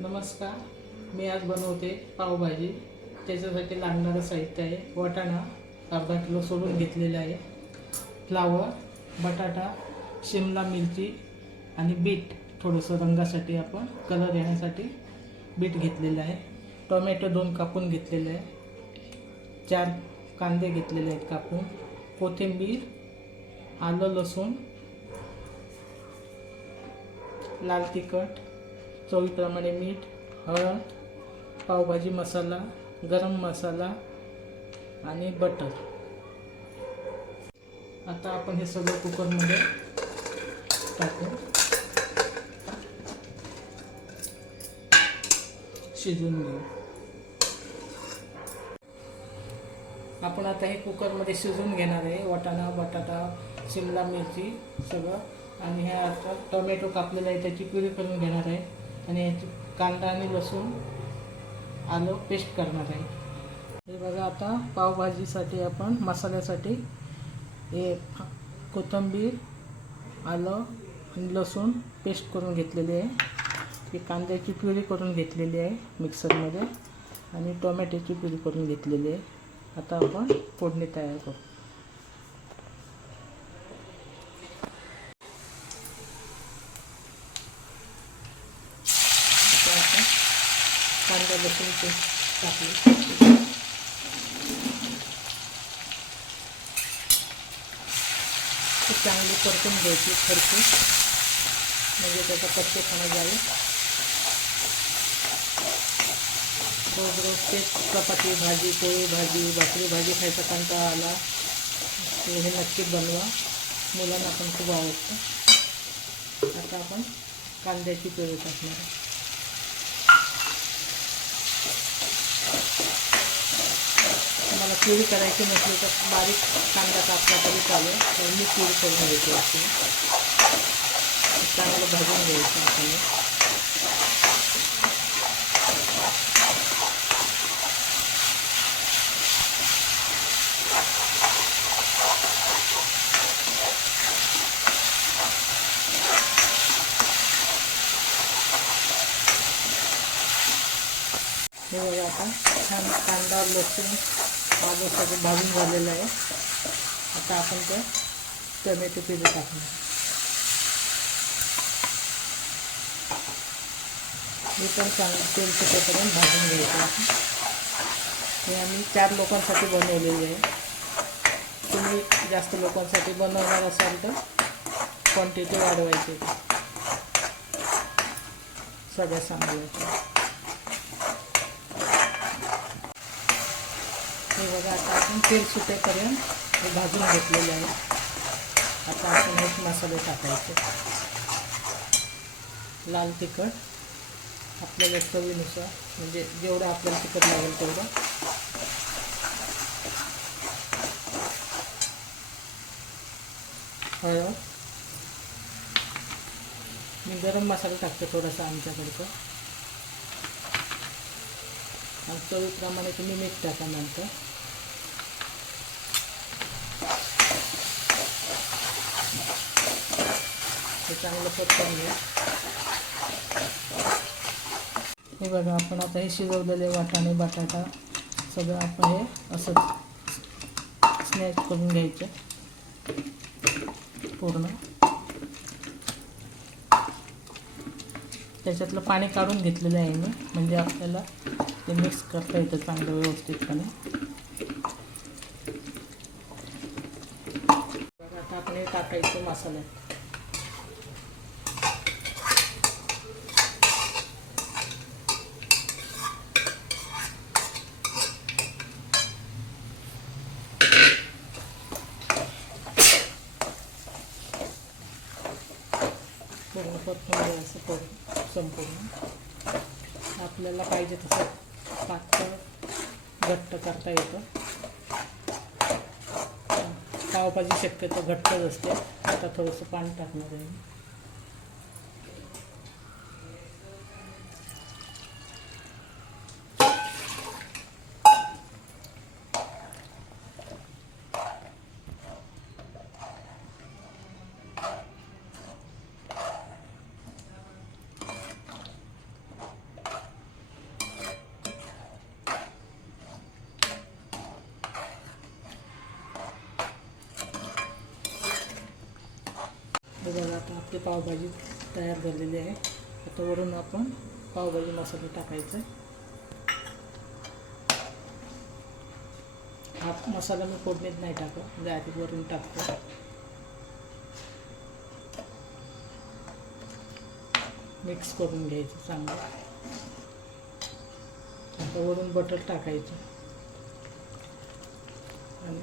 नमस्कार. मी आज बनवते पावभाजी. त्याच्यासाठी लागणारं साहित्य आहे: वाटाणा अर्धा किलो सोलून घेतलेला आहे, फ्लावर, बटाटा, शिमला मिरची आणि बीट थोडंसं रंगासाठी, आपण कलर येण्यासाठी बीट घेतलेलं आहे. टोमॅटो 2 कापून घेतलेले आहे, 4 कांदे घेतलेले आहेत कापून, कोथिंबीर, आलं लसूण, लाल तिखट, चवीप्रमाणे मीठ, हळद, पावभाजी मसाला, गरम मसाला आणि बटर. आता आपण हे सगळं कुकरमध्ये टाकून शिजवून घेऊ. आपण आता हे कुकरमध्ये शिजवून घेणार आहे. वाटाणा, बटाटा, शिमला मिरची सगळं, आणि हे आता टोमॅटो कापलेला आहे त्याची प्युरी करून घेणार आहे, आणि याची कांदा आणि लसूण आलं पेस्ट करणार आहे. हे बघा, आता पावभाजीसाठी आपण मसाल्यासाठी हे कोथिंबीर, आलं आणि लसूण पेस्ट करून घेतलेली आहे. ही कांद्याची प्युरी करून घेतलेली आहे मिक्सरमध्ये, आणि टोमॅटोची प्युरी करून घेतलेली आहे. आता आपण फोडणी तयार करू. कांदा लसूण पेस्ट टाकली, चांगली परतून घ्यायची खरपूस, म्हणजे त्याचा कच्चेपणा जाईल. रोज तेच चपाती भाजी, पोळी भाजी, भाकरी भाजी खायचा कंटाळा आला ते हे नक्की बनवा. मुलांना पण खूप आवडतं. आता आपण कांद्याची प्युरी टाकणार आहे. मला प्युरी करायची नसली तर बारीक कांदा कापला तरी चालेल, तर मी प्युरी करून घ्यायची असते. चांगलं भाजून घ्यायचं आपण. हे बघा, आता छान कांदा लसूण आलं सगळं भाजून झालेलं आहे. आता आपण त्या टोमॅटो प्युरी टाकणार. हे पण चांगलं तेल सुटेपर्यंत भाजून घ्यायचं आहे. हे आम्ही 4 लोकांसाठी बनवलेले आहे. तुम्ही जास्त लोकांसाठी बनवणार असाल तर क्वांटिटी वाढवायची, सगळ्या सांगायचं. हे बघा, आता आपण तेल सुटेपर्यंत हे भाजून घेतलेले आहे. आता आपण हे मसाले टाकायचे. लाल तिखट आपल्याला चवीनुसार, म्हणजे जेवढं आपल्याला तिखट लागेल तेवढं. हळद, मी गरम मसाला टाकते थोडासा आमच्याकडचं, आणि चवीप्रमाणे तुम्ही मीठ टाका नंतर. हे चांगलं परतून घ्या. हे बघा, आपण आता हे शिजवलेले वाटाणे बटाटा सगळं आपण हे असं स्मॅश करून घ्यायचं पूर्ण. त्याच्यातलं पाणी काढून घेतलेलं आहे मी, म्हणजे आपल्याला ते मिक्स करता येतं चांगलं व्यवस्थितपणे. आता आपण हे टाकायचं मसाल्यात. पूर्ण परतून घ्यायचं करून संपूर्ण. आपल्याला पाहिजे तसं पातळ घट्ट करता येतं. पावभाजी शक्यतो घट्टच असते. आता थोडंसं पाणी टाकणार आहे. आपली पावभाजी तयार झालेली आहे. आता वरून आपण पावभाजी मसाला टाकायचा. हा मसाला मी फोडणीत नाही टाकत, डायरेक्ट वरून टाकतो. मिक्स करून घ्यायचं चांगलं. आता वरून बटर टाकायचं आणि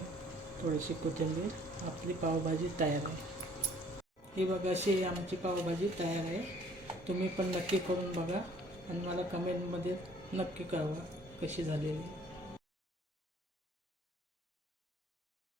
थोडीशी कोथिंबीर. आपली पावभाजी तयार आहे. ही बघा, अशी आमची पावभाजी तयार आहे. तुम्ही पण नक्की करून बघा आणि मला कमेंटमध्ये नक्की कळवा कशी झालेली.